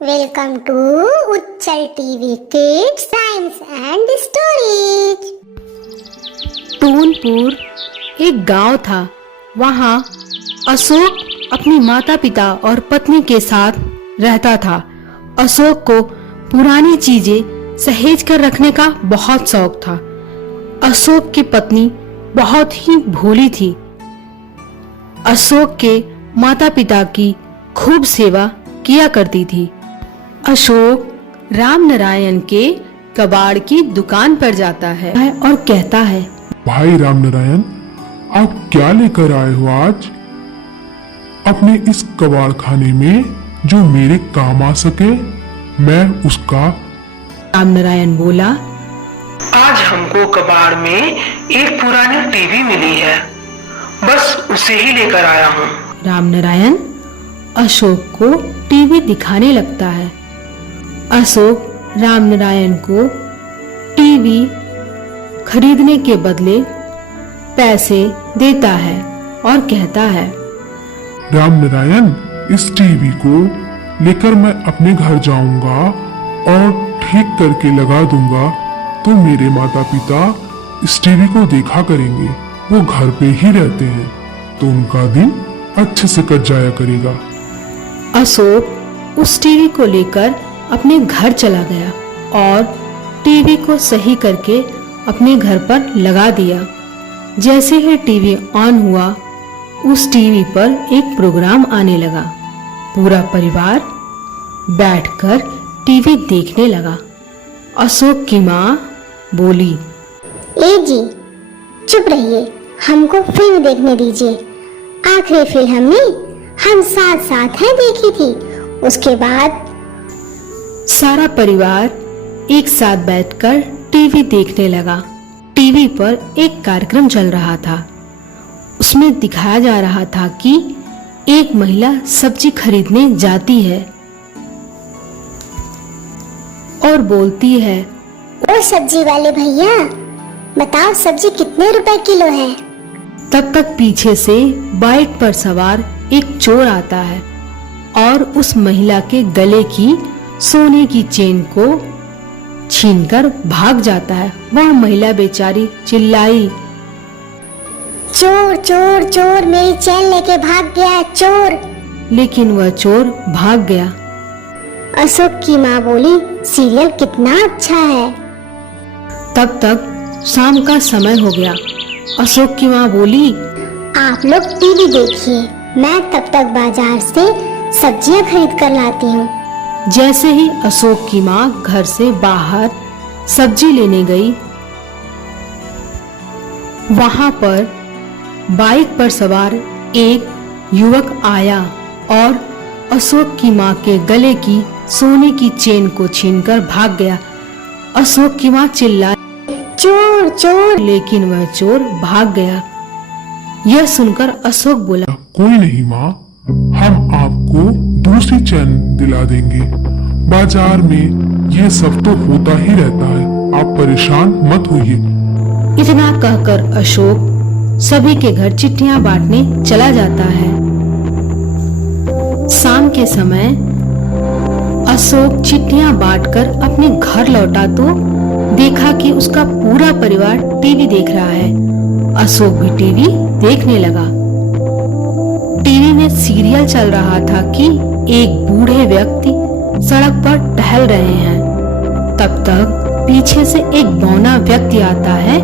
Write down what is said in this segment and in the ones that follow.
Welcome to उच्चल TV kids science and stories. Toonpur एक गांव था। वहां अशोक अपनी माता पिता और पत्नी के साथ रहता था। अशोक को पुरानी चीजें सहेज कर रखने का बहुत शौक था। अशोक की पत्नी बहुत ही भोली थी। अशोक के माता पिता की खूब सेवा किया करती थी। अशोक राम नारायण के कबाड़ की दुकान पर जाता है और कहता है, भाई राम नारायण, आप क्या लेकर आए हो आज अपने इस कबाड़ खाने में जो मेरे काम आ सके? मैं उसका। राम नारायण बोला, आज हमको कबाड़ में एक पुरानी टीवी मिली है, बस उसे ही लेकर आया हूँ। राम नारायण अशोक को टीवी दिखाने लगता है। अशोक राम नारायण को टीवी खरीदने के बदले पैसे देता है और कहता है, राम नारायण, इस टीवी को लेकर मैं अपने घर जाऊंगा और ठीक करके लगा दूंगा, तो मेरे माता पिता इस टीवी को देखा करेंगे। वो घर पे ही रहते हैं, तो उनका दिन अच्छे से कट जाया करेगा। अशोक उस टीवी को लेकर अपने घर चला गया और टीवी को सही करके अपने घर पर लगा दिया। जैसे ही टीवी ऑन हुआ, उस टीवी पर एक प्रोग्राम आने लगा। पूरा परिवार बैठकर टीवी देखने लगा। अशोक की माँ बोली, ए जी, चुप रहिए, हमको फिल्म देखने दीजिए। आखिरी फिल्म हम साथ साथ हैं देखी थी। उसके बाद सारा परिवार एक साथ बैठकर टीवी देखने लगा। टीवी पर एक कार्यक्रम चल रहा था। उसमें दिखाया जा रहा था कि एक महिला सब्जी खरीदने जाती है और बोलती है, ओ सब्जी वाले भैया, बताओ सब्जी कितने रुपए किलो है? तब तक पीछे से बाइक पर सवार एक चोर आता है और उस महिला के गले की सोने की चेन को छीनकर भाग जाता है। वह महिला बेचारी चिल्लाई, चोर चोर चोर, मेरी चैन लेके भाग गया चोर। लेकिन वह चोर भाग गया। अशोक की माँ बोली, सीरियल कितना अच्छा है। तब तक शाम का समय हो गया। अशोक की माँ बोली, आप लोग टीवी देखिए, मैं तब तक बाजार से सब्जियां खरीद कर लाती हूँ। जैसे ही अशोक की माँ घर से बाहर सब्जी लेने गई, वहां पर बाइक पर सवार एक युवक आया और अशोक की माँ के गले की सोने की चेन को छीनकर भाग गया। अशोक की माँ चिल्लाई, चोर चोर, लेकिन वह चोर भाग गया। यह सुनकर अशोक बोला, कोई नहीं माँ, हम आपको दूसरी चैन दिला देंगे। बाजार में ये सब तो होता ही रहता है, आप परेशान मत होइए। इतना कहकर अशोक सभी के घर चिट्ठियां बांटने चला जाता है। शाम के समय अशोक चिट्ठियां बांटकर अपने घर लौटा तो देखा कि उसका पूरा परिवार टीवी देख रहा है। अशोक भी टीवी देखने लगा। टीवी में सीरियल चल रहा था कि एक बूढ़े व्यक्ति सड़क पर टहल रहे हैं। तब तक पीछे से एक बौना व्यक्ति आता है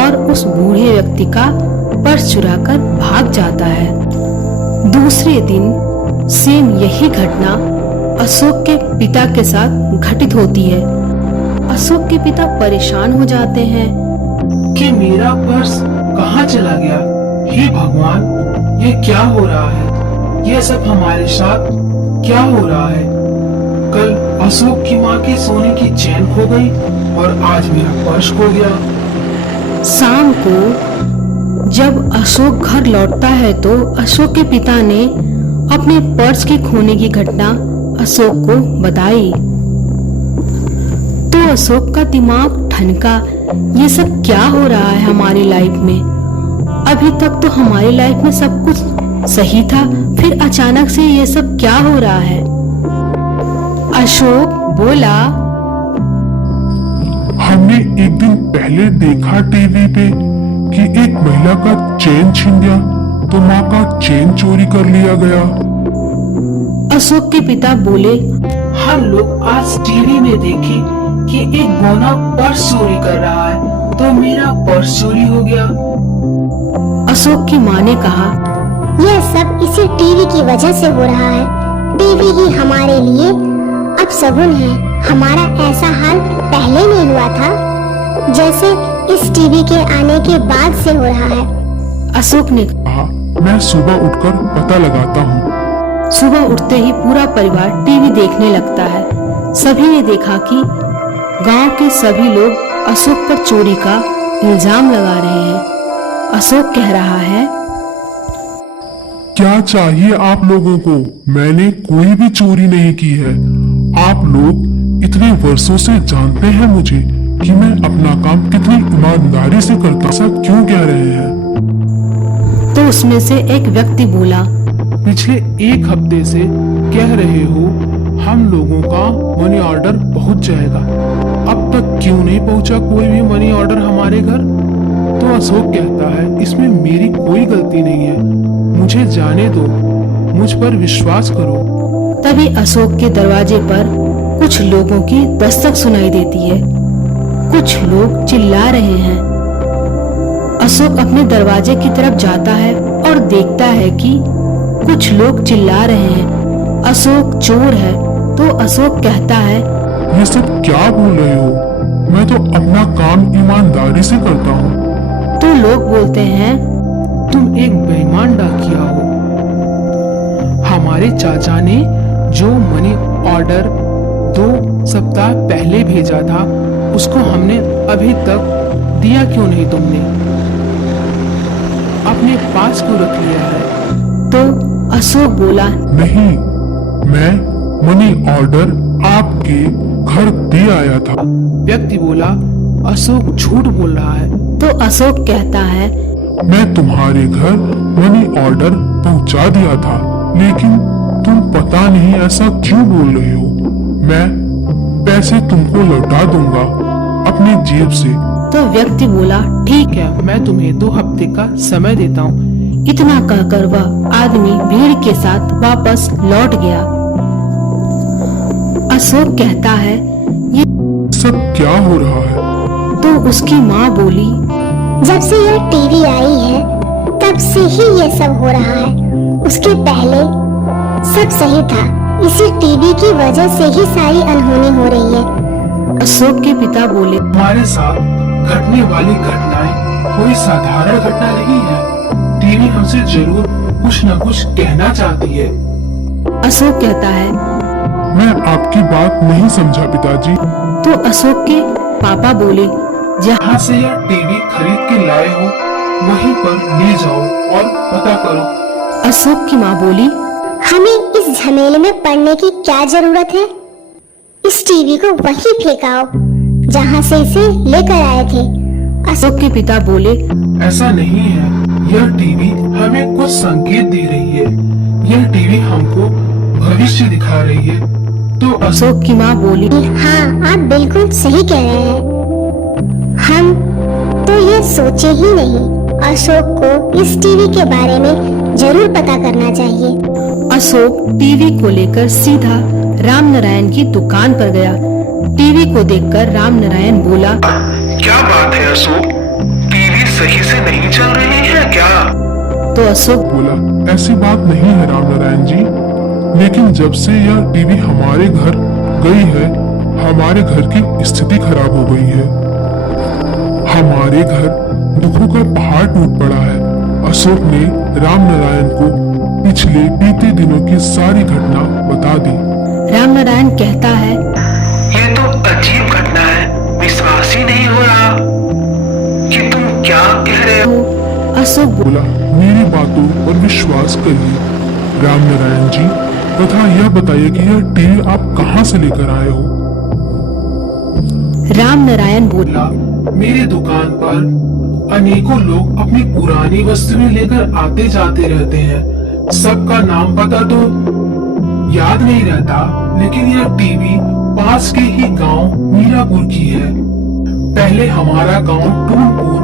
और उस बूढ़े व्यक्ति का पर्स चुराकर भाग जाता है। दूसरे दिन सेम यही घटना अशोक के पिता के साथ घटित होती है। अशोक के पिता परेशान हो जाते हैं कि मेरा पर्स कहाँ चला गया? हे भगवान, ये क्या हो रहा है? ये सब हमारे साथ क्या हो रहा है? कल अशोक की माँ की सोने की चेन खो गई और आज मेरा पर्स खो गया। शाम को जब अशोक घर लौटता है तो अशोक के पिता ने अपने पर्स के खोने की घटना अशोक को बताई। तो अशोक का दिमाग ठनका, ये सब क्या हो रहा है हमारी लाइफ में? अभी तक तो हमारी लाइफ में सब कुछ सही था, फिर अचानक से ये सब क्या हो रहा है? अशोक बोला, हमने एक दिन पहले देखा टीवी पे कि एक महिला का चेन छीन गया, तो माँ का चेन चोरी कर लिया गया। अशोक के पिता बोले, हम लोग आज टीवी में देखे कि एक बौना पर्स चोरी कर रहा है, तो मेरा पर्स चोरी हो गया। अशोक की माँ ने कहा, यह सब इसी टीवी की वजह से हो रहा है। टीवी ही हमारे लिए अब शगुन है। हमारा ऐसा हाल पहले नहीं हुआ था जैसे इस टीवी के आने के बाद से हो रहा है। अशोक ने कहा, मैं सुबह उठकर पता लगाता हूँ। सुबह उठते ही पूरा परिवार टीवी देखने लगता है। सभी ने देखा कि गांव के सभी लोग अशोक पर चोरी का इल्जाम लगा रहे हैं। अशोक कह रहा है, क्या चाहिए आप लोगों को? मैंने कोई भी चोरी नहीं की है। आप लोग इतने वर्षों से जानते हैं मुझे कि मैं अपना काम कितनी ईमानदारी से करता। ऐसा क्यों कह रहे हैं? तो उसमें से एक व्यक्ति बोला, पिछले एक हफ्ते से कह रहे हो हम लोगों का मनी ऑर्डर पहुंच जाएगा, अब तक क्यों नहीं पहुंचा कोई भी मनी ऑर्डर हमारे घर? तो अशोक कहता है, इसमें मेरी कोई गलती नहीं है, मुझे जाने दो, मुझ पर विश्वास करो। तभी अशोक के दरवाजे पर कुछ लोगों की दस्तक सुनाई देती है। कुछ लोग चिल्ला रहे हैं। अशोक अपने दरवाजे की तरफ जाता है और देखता है कि कुछ लोग चिल्ला रहे हैं, अशोक चोर है। तो अशोक कहता है, ये सब क्या बोल रहे हो? मैं तो अपना काम ईमानदारी से करता हूँ। तो लोग बोलते हैं, तुम एक बेईमान डाकिया हो। हमारे चाचा ने जो मनी ऑर्डर 2 सप्ताह पहले भेजा था, उसको हमने अभी तक दिया क्यों नहीं? तुमने अपने पास क्यों रख लिया है? तो अशोक बोला, नहीं, मैं मनी ऑर्डर आपके घर दे आया था। व्यक्ति बोला, अशोक झूठ बोल रहा है। तो अशोक कहता है, मैं तुम्हारे घर मनी ऑर्डर पहुंचा दिया था, लेकिन तुम पता नहीं ऐसा क्यों बोल रहे हो। मैं पैसे तुमको लौटा दूंगा अपनी जेब से। तो व्यक्ति बोला, ठीक ठीक है, मैं तुम्हें 2 हफ्ते का समय देता हूँ। इतना कहकर वह आदमी भीड़ के साथ वापस लौट गया। अशोक कहता है, ये सब क्या हो रहा है? तो उसकी माँ बोली, जब से यह टीवी आई है तब से ही ये सब हो रहा है। उसके पहले सब सही था। इसी टीवी की वजह से ही सारी अनहोनी हो रही है। अशोक के पिता बोले, हमारे साथ घटने वाली घटनाएं कोई साधारण घटना नहीं है। टीवी हमसे जरूर कुछ न कुछ कहना चाहती है। अशोक कहता है, मैं आपकी बात नहीं समझा पिताजी। तो अशोक के पापा बोले, जहाँ से यह टीवी खरीद के लाए हो वहीं पर ले जाओ और पता करो। अशोक की माँ बोली, हमें इस झमेले में पड़ने की क्या जरूरत है? इस टीवी को वहीं फेंकाओ जहाँ से इसे लेकर आए थे। अशोक के पिता बोले, ऐसा नहीं है, यह टीवी हमें कुछ संकेत दे रही है। यह टीवी हमको भविष्य दिखा रही है। तो अशोक की माँ बोली, हाँ, आप बिल्कुल सही कह रहे हैं। हम तो ये सोचे ही नहीं। अशोक को इस टीवी के बारे में जरूर पता करना चाहिए। अशोक टीवी को लेकर सीधा राम नारायण की दुकान पर गया। टीवी को देखकर राम नारायण बोला, क्या बात है अशोक, टीवी सही से नहीं चल रही है क्या? तो अशोक बोला, ऐसी बात नहीं है राम नारायण जी, लेकिन जब से यह टीवी हमारे घर गई है, हमारे घर की स्थिति खराब हो गई है। हमारे घर दुखों का पहाड़ टूट पड़ा है। अशोक ने राम नारायण को पिछले बीते दिनों की सारी घटना बता दी। राम नारायण कहता है, ये तो अजीब घटना है, विश्वास ही नहीं हो रहा कि तुम क्या कह रहे हो। अशोक बोला, मेरी बातों पर विश्वास करिए राम नारायण जी, तथा यह बताइए कि यह टीवी आप कहां से लेकर आए हो? राम नारायण बोला, मेरी दुकान पर अनेकों लोग अपनी पुरानी वस्तुएं लेकर आते जाते रहते हैं। सबका नाम पता दो याद नहीं रहता, लेकिन यह टीवी पास के ही गांव मीरापुर की है। पहले हमारा गांव टूनपुर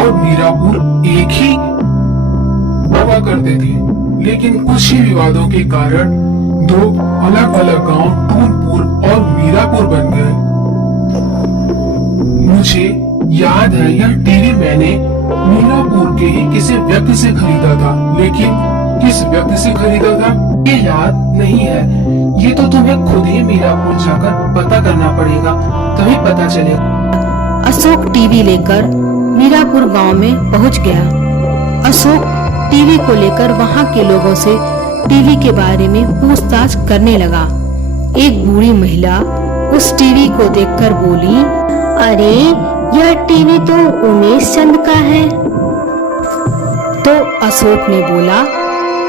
और मीरापुर एक ही हुआ करते थे, लेकिन कुछ ही विवादों के कारण दो अलग अलग गांव टूनपुर और मीरापुर बन गए। मुझे याद है यह टीवी मैंने मीरापुर के ही किसी व्यक्ति से खरीदा था, लेकिन किस व्यक्ति से खरीदा था ये याद नहीं है। ये तो तुम्हें खुद ही मीरापुर जाकर पता करना पड़ेगा, तभी पता चलेगा। अशोक टीवी लेकर मीरापुर गांव में पहुंच गया। अशोक टीवी को लेकर वहां के लोगों से टीवी के बारे में पूछताछ करने लगा। एक बूढ़ी महिला उस टीवी को देखकर बोली, अरे यह टीवी तो उमेश चंद का है। तो अशोक ने बोला,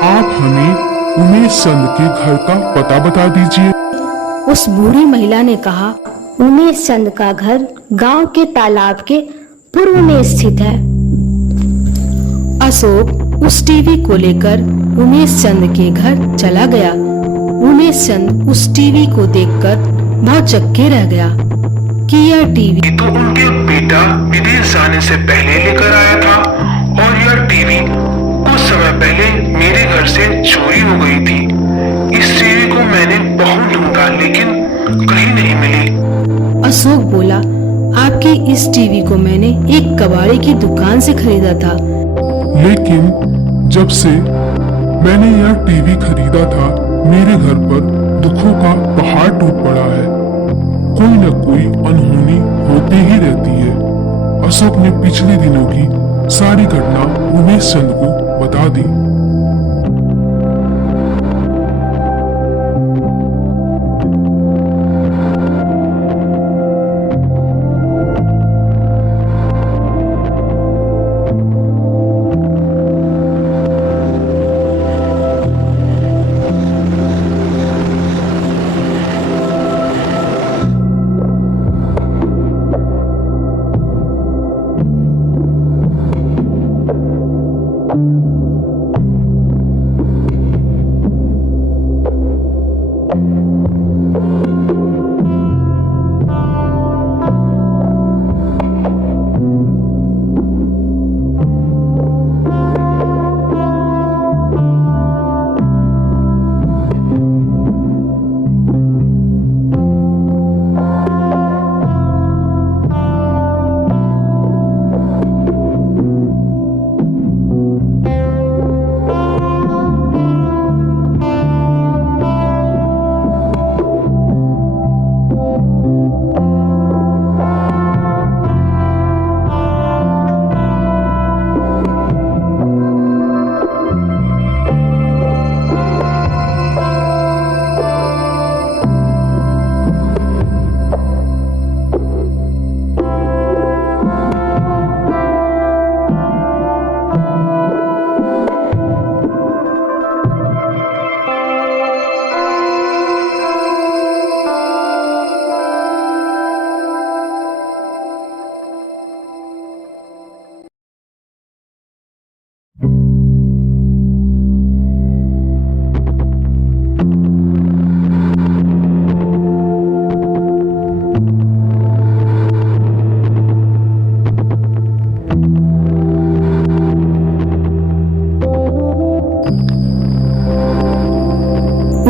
आप हमें उमेश चंद के घर का पता बता दीजिए। उस बूढ़ी महिला ने कहा, उमेश चंद का घर गांव के तालाब के पूर्व में स्थित है। अशोक उस टीवी को लेकर उमेश चंद के घर चला गया। उमेश चंद उस टीवी को देखकर बहुत चक्के रह गया कि यह टीवी तो उनके बेटा विदेश जाने से पहले लेकर आया था, और यह टीवी कुछ समय पहले मेरे घर से चोरी हो गई थी। इस टीवी को मैंने बहुत ढूंढा, लेकिन कहीं नहीं मिली। अशोक बोला, आपकी इस टीवी को मैंने एक कबाड़ी की दुकान से खरीदा था। लेकिन जब से मैंने यह टीवी खरीदा था, मेरे घर पर दुखों का पहाड़ टूट पड़ा है। कोई न कोई अनहोनी होती ही रहती है। अशोक ने पिछले दिनों की सारी घटना उमेश चंद को बता दी।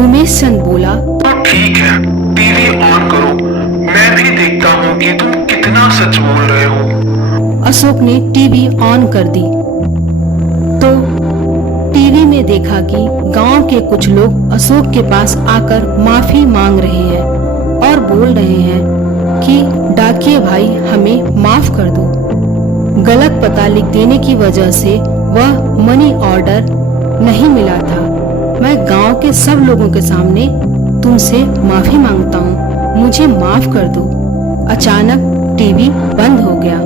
उमेश चंद बोला, तो ठीक है, टीवी ऑन करो, मैं भी देखता हूँ कि तुम कितना सच बोल रहे हो। अशोक ने टीवी ऑन कर दी तो टीवी में देखा कि गांव के कुछ लोग अशोक के पास आकर माफी मांग रहे हैं और बोल रहे हैं कि डाकिए भाई हमें माफ कर दो। गलत पता लिख देने की वजह से वह मनी ऑर्डर नहीं मिला था। मैं गांव के सब लोगों के सामने तुमसे माफी मांगता हूँ, मुझे माफ कर दो। अचानक टीवी बंद हो गया।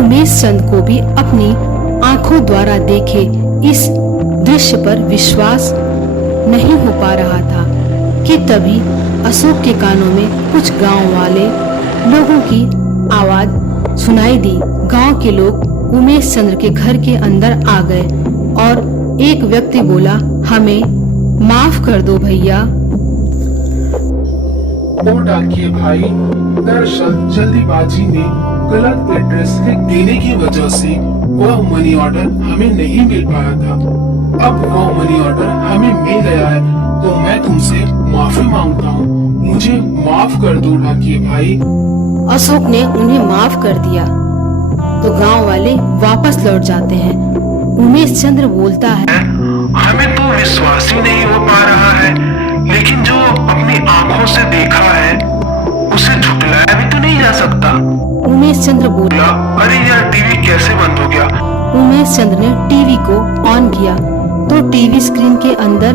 उमेश चंद को भी अपनी आंखों द्वारा देखे इस दृश्य पर विश्वास नहीं हो पा रहा था कि तभी अशोक के कानों में कुछ गांव वाले लोगों की आवाज सुनाई दी। गांव के लोग उमेश चंद्र के घर के अंदर आ गए और एक व्यक्ति बोला, हमें माफ कर दो भैया। ओ डाकिए भाई, दरअसल जल्दीबाजी में गलत एड्रेस लिख देने की वजह से वह मनी ऑर्डर हमें नहीं मिल पाया था। अब वह मनी ऑर्डर हमें मिल गया है, तो मैं तुमसे माफी मांगता हूँ। मुझे माफ कर दो डाकिए भाई। अशोक ने उन्हें माफ कर दिया तो गांव वाले वापस लौट जाते हैं। उमेश चंद्र बोलता है, हमें तो विश्वास ही नहीं हो पा रहा है, लेकिन जो अपनी आंखों से देखा है उसे झुटलाया भी तो नहीं जा सकता। उमेश चंद्र बोला। अरे यार, टीवी कैसे बंद हो गया? उमेश चंद्र ने टीवी को ऑन किया तो टीवी स्क्रीन के अंदर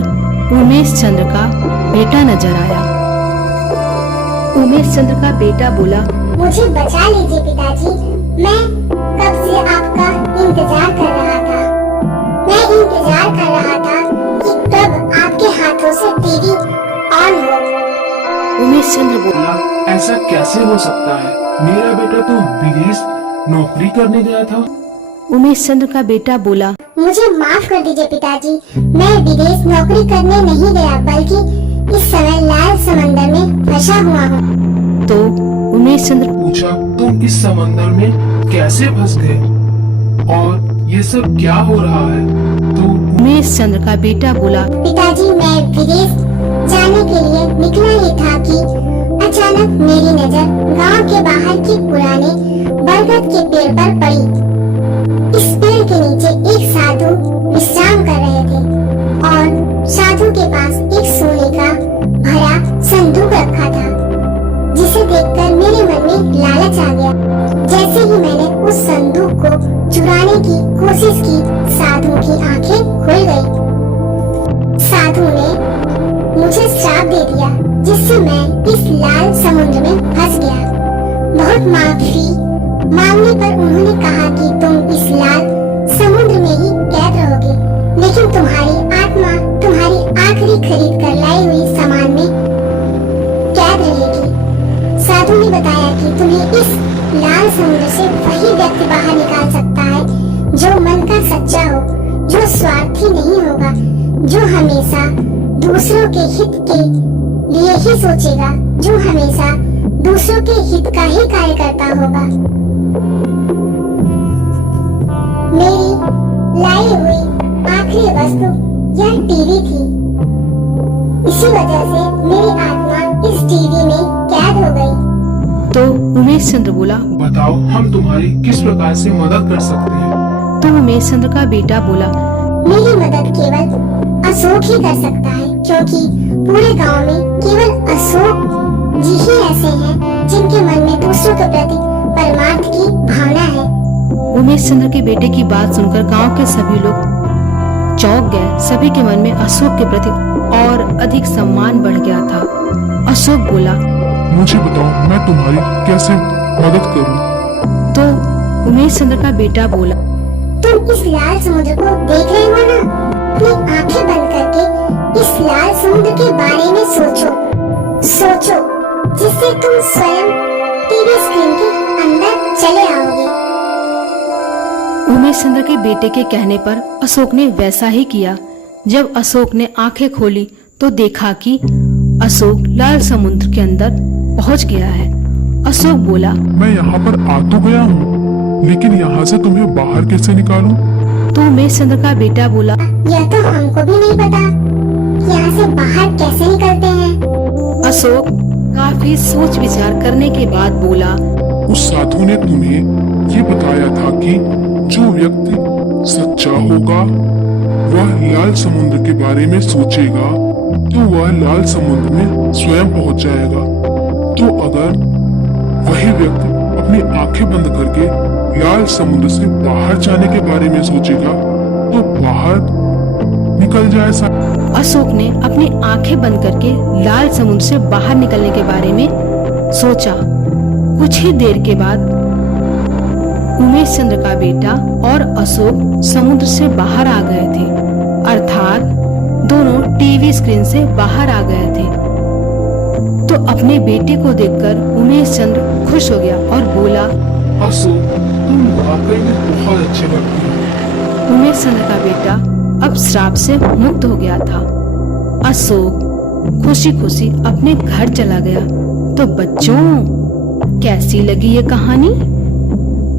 उमेश चंद्र का बेटा नजर आया। उमेश चंद्र का बेटा बोला, मुझे बचा लीजिए पिताजी, मैं कब से आपका इंतजार कर रहा था। मैं इंतजार कर रहा था कि कब आपके हाथों से टीवी ऑन हो। उमेश चंद्र बोला। बोला, ऐसा कैसे हो सकता है? मेरा बेटा तो विदेश नौकरी करने गया था। उमेश चंद्र का बेटा बोला, मुझे माफ कर दीजिए पिताजी, मैं विदेश नौकरी करने नहीं गया, बल्कि इस समय लाल समंदर में फंसा हुआ हूँ। तो उमेश चंद्र पूछा, तुम इस समंदर में कैसे फंस गए और ये सब क्या हो रहा है? तो उमेश चंद्र का बेटा बोला, पिताजी, मैं विदेश जाने के लिए निकला ही था कि अचानक मेरी नजर गांव के बाहर के पुराने बरगद के पेड़ पर पड़ी। इस पेड़ के नीचे एक साधु विश्राम कर रहे थे और साधु के पास एक सोने का भरा संदूक रखा था, जिसे देखकर मेरे मन में लालच आ गया। जैसे ही मैंने उस संदूक को चुराने की कोशिश की, साधु की आंखें खुल गई। साधु ने मुझे श्राप दे दिया, जिससे मैं इस लाल समुद्र में फंस गया। बहुत माफी मांगने पर उन्होंने कहा कि तुम इस लाल समुद्र में ही कैद रहोगे, लेकिन तुम्हारी आत्मा तुम्हारी आखिरी खरीद कर लाई हुई सामान में कैद रहेगी। साधु ने बताया कि तुम्हें इस लाल समुद्र से वही व्यक्ति बाहर निकाल सकता है जो मन का सच्चा हो, जो स्वार्थी नहीं होगा, जो हमेशा दूसरों के हित के लिए ही सोचेगा, जो हमेशा दूसरों के हित का ही कार्य करता होगा। मेरी लाई हुई आखिरी वस्तु यह टीवी थी। इसी वजह से मेरी आत्मा इस टीवी में कैद हो गई। तो उमेश चंद्र बोला। बताओ, हम तुम्हारी किस प्रकार से मदद कर सकते हैं? तो उमेश चंद्र का बेटा बोला, मेरी मदद केवल अशोक ही कर सकता है, क्योंकि पूरे गांव में केवल अशोक जी ही ऐसे हैं जिनके मन में दूसरों के प्रति परमार्थ की भावना है। उमेश चंद्र के बेटे की बात सुनकर गांव के सभी लोग चौंक गए। सभी के मन में अशोक के प्रति और अधिक सम्मान बढ़ गया था। अशोक बोला, मुझे बताओ, मैं तुम्हारी कैसे मदद करूं? तो उमेश चंद्र का बेटा बोला, तुम इस लाल समुद्र को देख रहे हो ना? अपनी आंखें बंद करके इस लाल समुद्र के बारे में सोचो, जिससे तुम स्वयं टीवी स्क्रीन के अंदर चले आओगे। उमेश चंद्र के बेटे के कहने पर अशोक ने वैसा ही किया। जब अशोक ने आंखें खोली तो देखा कि अशोक लाल समुद्र के अंदर पहुंच गया है। अशोक बोला, मैं यहाँ पर आ तो गया हूँ, लेकिन यहाँ से तुम्हें बाहर कैसे निकालूं? तो उमेश चंद्र का बेटा बोला, यह तो हमको भी नहीं पता कि यहाँ से बाहर कैसे निकलते हैं। अशोक काफी सोच विचार करने के बाद बोला, उस साधु ने तुम्हें ये बताया था कि जो व्यक्ति सच्चा होगा वह लाल समुद्र के बारे में सोचेगा तो वह लाल समुद्र में स्वयं पहुंच जाएगा। तो अगर वही व्यक्ति अपनी आंखें बंद करके लाल समुद्र से बाहर जाने के बारे में सोचेगा तो बाहर निकल जाए। अशोक ने अपनी आंखें बंद करके लाल समुद्र से बाहर निकलने के बारे में सोचा। कुछ ही देर के बाद उमेश चंद्र का बेटा और अशोक समुद्र से बाहर आ गए थे, अर्थात दोनों टीवी स्क्रीन से बाहर आ गए थे। तो अपने बेटे को देखकर उमेश चंद्र खुश हो गया और बोला, अशोक, तुम वाकई में बहुत अच्छे व्यक्ति हो। उमेश चंद्र का बेटा अब श्राप से मुक्त हो गया था। अशोक खुशी खुशी अपने घर चला गया। तो बच्चों, कैसी लगी ये कहानी?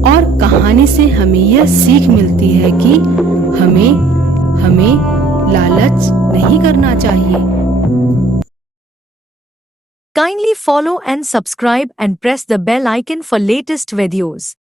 और कहानी से हमें यह सीख मिलती है कि हमें लालच नहीं करना चाहिए। Kindly follow and subscribe and press the bell icon for latest videos.